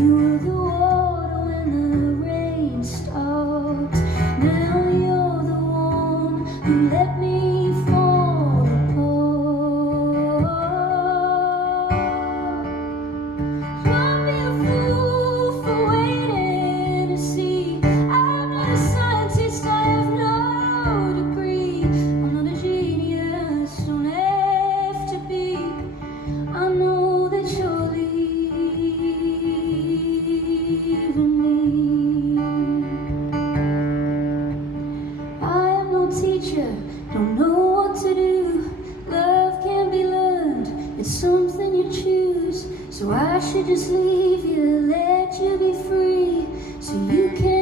You were the water when the rain stopped. Now you're the one who let me fall apart. Don't be a fool for waiting to see. I'm not a scientist, I have no degree. I'm not a genius, don't have to be. I know that you're leaving me. I am no teacher, don't know what to do. Love can be learned, it's something you choose. So I should just leave you, let you be free, so you can